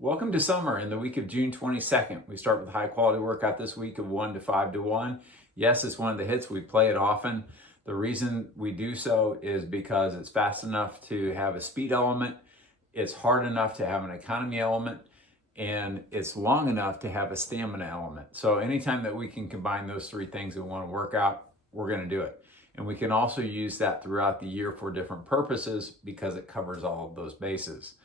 Welcome to summer in the week of June 22nd. We start with a high quality workout this week of 1 to 5 to 1. Yes, it's one of the hits. We play it often. The reason we do so is because it's fast enough to have a speed element, it's hard enough to have an economy element, and it's long enough to have a stamina element. So anytime that we can combine those three things in one workout, we're going to do it. And we can also use that throughout the year for different purposes because it covers all of those bases.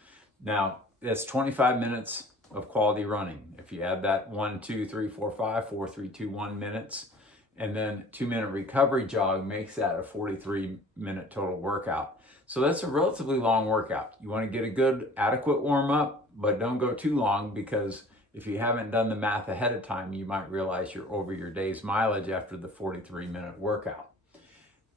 Now, that's 25 minutes of quality running. If you add that 1, 2, 3, 4, 5, 4, 3, 2, 1 minutes, and then 2-minute recovery jog makes that a 43-minute total workout. So that's a relatively long workout. You want to get a good, adequate warm up, but don't go too long because if you haven't done the math ahead of time, you might realize you're over your day's mileage after the 43-minute workout.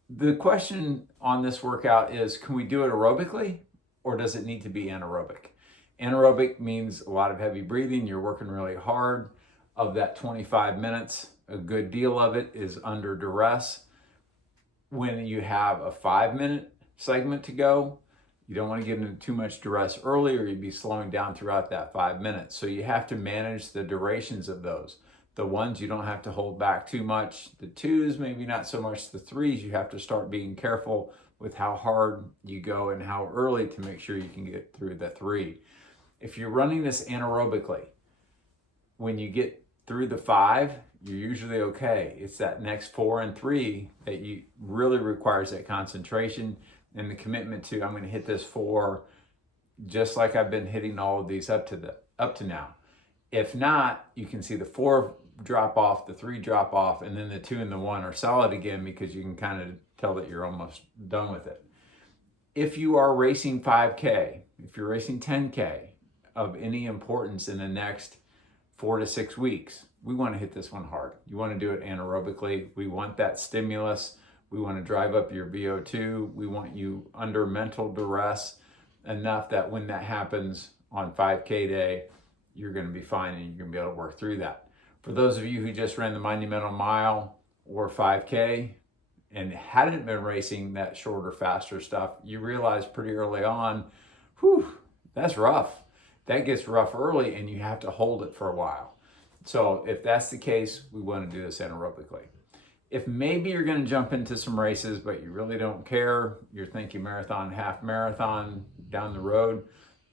The question on this workout is, can we do it aerobically or does it need to be anaerobic? Anaerobic means a lot of heavy breathing. You're working really hard. Of that 25 minutes, a good deal of it is under duress. When you have a 5-minute segment to go, you don't want to get into too much duress early or you'd be slowing down throughout that 5 minutes. So you have to manage the durations of those. The ones you don't have to hold back too much. The 2s, maybe not so much. The 3s, you have to start being careful with how hard you go and how early to make sure you can get through the 3. If you're running this anaerobically, when you get through the 5, you're usually okay. It's that next 4 and 3 that you really requires that concentration and the commitment to, I'm going to hit this 4 just like I've been hitting all of these up to now. If not, you can see the 4 drop off, the 3 drop off, and then the 2 and the 1 are solid again because you can kind of tell that you're almost done with it. If you are racing 5K, if you're racing 10K, of any importance in the next 4 to 6 weeks, we want to hit this one hard. You want to do it anaerobically. We want that stimulus. We want to drive up your VO2. We want you under mental duress enough that when that happens on 5K day, you're going to be fine and you're going to be able to work through that. For those of you who just ran the Monumental Mile or 5K and hadn't been racing that shorter, faster stuff, you realize pretty early on, that's rough. That gets rough early and you have to hold it for a while. So if that's the case, we want to do this anaerobically. If maybe you're going to jump into some races, but you really don't care, you're thinking marathon, half marathon down the road.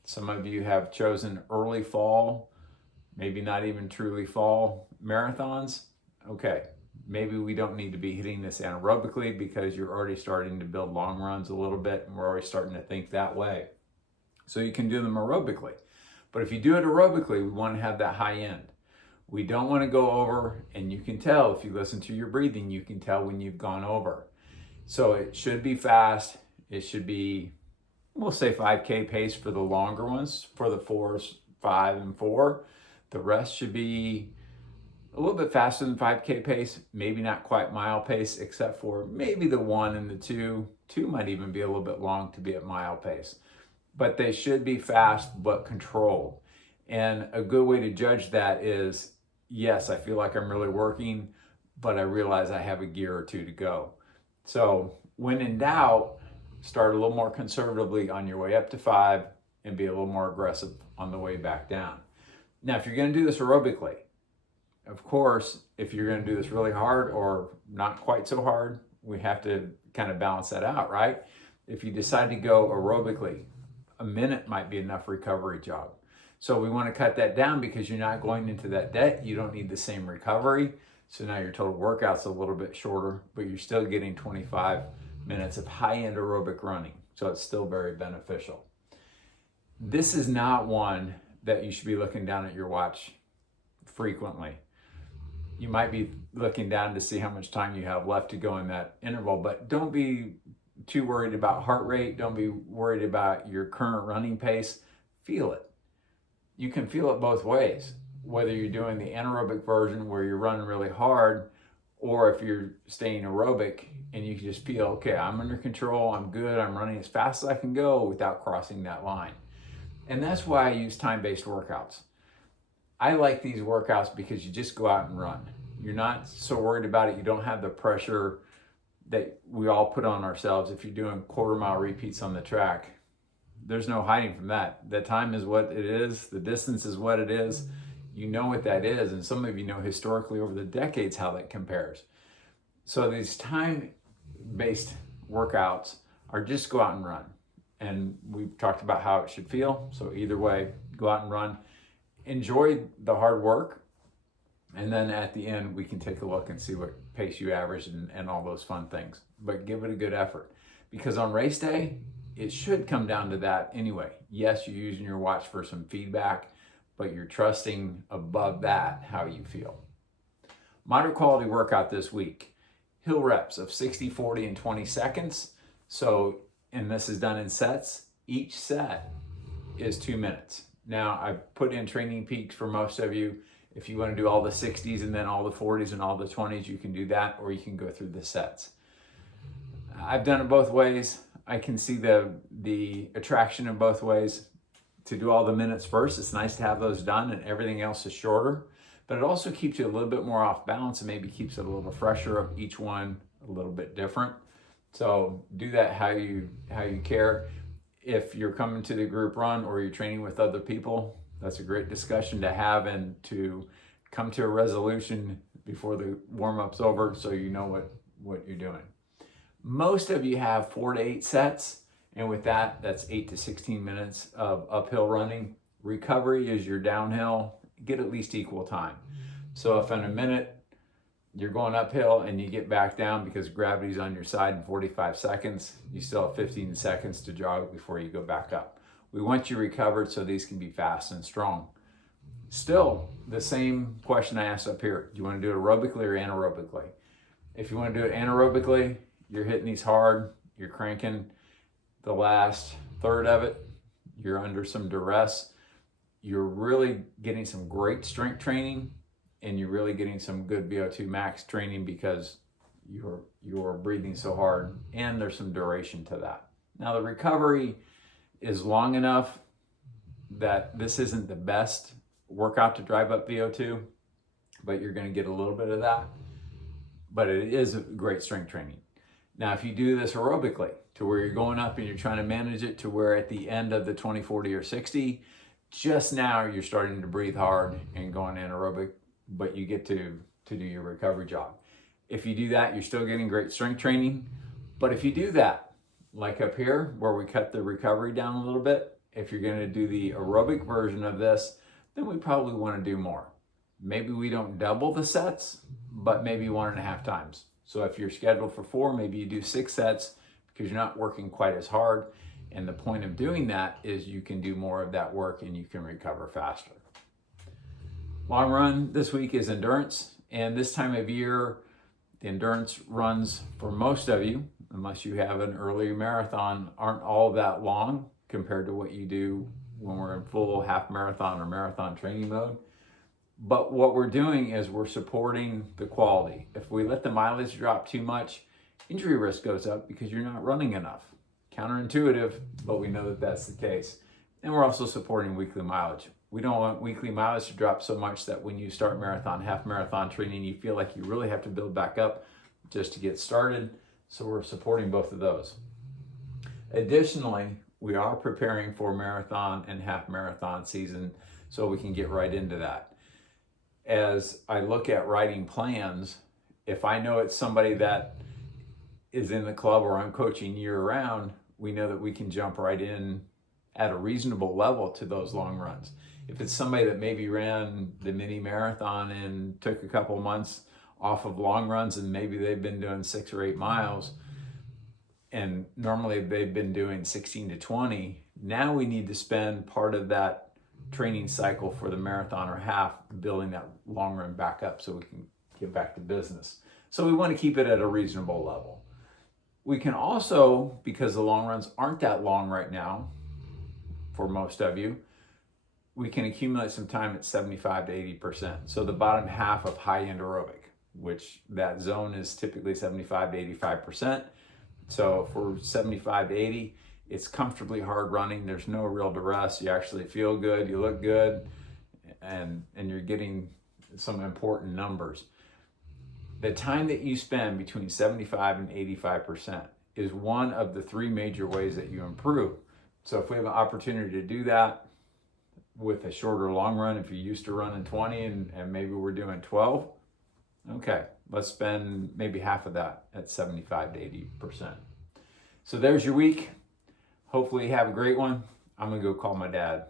Some of you have chosen early fall, maybe not even truly fall marathons. Okay, maybe we don't need to be hitting this anaerobically because you're already starting to build long runs a little bit and we're already starting to think that way. So you can do them aerobically. But if you do it aerobically, we want to have that high end. We don't want to go over, and you can tell if you listen to your breathing, you can tell when you've gone over. So it should be fast. It should be, we'll say 5K pace for the longer ones, for the 4s, 5 and 4. The rest should be a little bit faster than 5K pace, maybe not quite mile pace, except for maybe the 1 and the 2. 2 might even be a little bit long to be at mile pace. But they should be fast but controlled. And a good way to judge that is, yes, I feel like I'm really working, but I realize I have a gear or 2 to go. So when in doubt, start a little more conservatively on your way up to 5 and be a little more aggressive on the way back down. Now, if you're going to do this aerobically, of course, if you're going to do this really hard or not quite so hard, we have to kind of balance that out, right? If you decide to go aerobically, a minute might be enough recovery jog. So we want to cut that down because you're not going into that debt. You don't need the same recovery. So now your total workout's a little bit shorter, but you're still getting 25 minutes of high-end aerobic running. So it's still very beneficial. This is not one that you should be looking down at your watch frequently. You might be looking down to see how much time you have left to go in that interval, but don't be too worried about heart rate. Don't be worried about your current running pace. Feel it. You can feel it both ways, whether you're doing the anaerobic version where you're running really hard, or if you're staying aerobic and you can just feel, okay, I'm under control, I'm good, I'm running as fast as I can go without crossing that line. And that's why I use time-based workouts. I like these workouts because you just go out and run. You're not so worried about it. You don't have the pressure that we all put on ourselves. If you're doing quarter-mile repeats on the track, There's no hiding from that. The time is what it is. The distance is what it is. You know what that is. And some of you know historically over the decades how that compares. So these time-based workouts are just go out and run. And we've talked about how it should feel. So either way, go out and run. Enjoy the hard work. And then at the end, we can take a look and see what pace you average and all those fun things. But give it a good effort. Because on race day, it should come down to that anyway. Yes, you're using your watch for some feedback, but you're trusting above that how you feel. Moderate quality workout this week. Hill reps of 60, 40, and 20 seconds. So, and this is done in sets. Each set is 2 minutes. Now, I've put in training peaks for most of you. If you want to do all the 60s and then all the 40s and all the 20s, you can do that, or you can go through the sets. I've done it both ways. I can see the attraction in both ways. To do all the minutes first, it's nice to have those done and everything else is shorter, but it also keeps you a little bit more off balance and maybe keeps it a little fresher of each one a little bit different. So do that how you care. If you're coming to the group run or you're training with other people, that's a great discussion to have and to come to a resolution before the warm-up's over so you know what you're doing. Most of you have 4 to 8 sets, and with that, that's 8 to 16 minutes of uphill running. Recovery is your downhill. Get at least equal time. So if in a minute you're going uphill and you get back down because gravity's on your side in 45 seconds, you still have 15 seconds to jog before you go back up. We want you recovered so these can be fast and strong. Still, the same question I asked up here. Do you want to do it aerobically or anaerobically? If you want to do it anaerobically, you're hitting these hard, you're cranking the last third of it, you're under some duress, you're really getting some great strength training, and you're really getting some good VO2 max training because you're breathing so hard, and there's some duration to that. Now the recovery is long enough that this isn't the best workout to drive up VO2, but you're going to get a little bit of that. But it is a great strength training. Now, if you do this aerobically, to where you're going up and you're trying to manage it to where at the end of the 20, 40, or 60, just now you're starting to breathe hard and going anaerobic, but you get to do your recovery job. If you do that, you're still getting great strength training. But if you do that, like up here, where we cut the recovery down a little bit, if you're going to do the aerobic version of this, then we probably want to do more. Maybe we don't double the sets, but maybe 1.5 times. So if you're scheduled for 4, maybe you do 6 sets because you're not working quite as hard. And the point of doing that is you can do more of that work and you can recover faster. Long run this week is endurance. And this time of year, the endurance runs for most of you, unless you have an early marathon, aren't all that long compared to what you do when we're in full half marathon or marathon training mode. But what we're doing is we're supporting the quality. If we let the mileage drop too much, injury risk goes up because you're not running enough. Counterintuitive, but we know that that's the case. And we're also supporting weekly mileage. We don't want weekly mileage to drop so much that when you start marathon, half marathon training, you feel like you really have to build back up just to get started. So we're supporting both of those. Additionally, we are preparing for marathon and half marathon season so we can get right into that. As I look at writing plans, if I know it's somebody that is in the club or I'm coaching year round, we know that we can jump right in at a reasonable level to those long runs. If it's somebody that maybe ran the mini marathon and took a couple months off of long runs and maybe they've been doing 6 or 8 miles and normally they've been doing 16 to 20, now we need to spend part of that training cycle for the marathon or half building that long run back up so we can get back to business. So we want to keep it at a reasonable level. We can also, because the long runs aren't that long right now for most of you, we can accumulate some time at 75 to 80%. So the bottom half of high end aerobic, which that zone is typically 75 to 85%. So for 75 to 80, it's comfortably hard running. There's no real duress. You actually feel good. You look good. And you're getting some important numbers. The time that you spend between 75 and 85% is one of the 3 major ways that you improve. So if we have an opportunity to do that with a shorter long run, if you're used to running 20 and maybe we're doing 12, okay, let's spend maybe half of that at 75 to 80%. So there's your week. Hopefully you have a great one. I'm gonna go call my dad.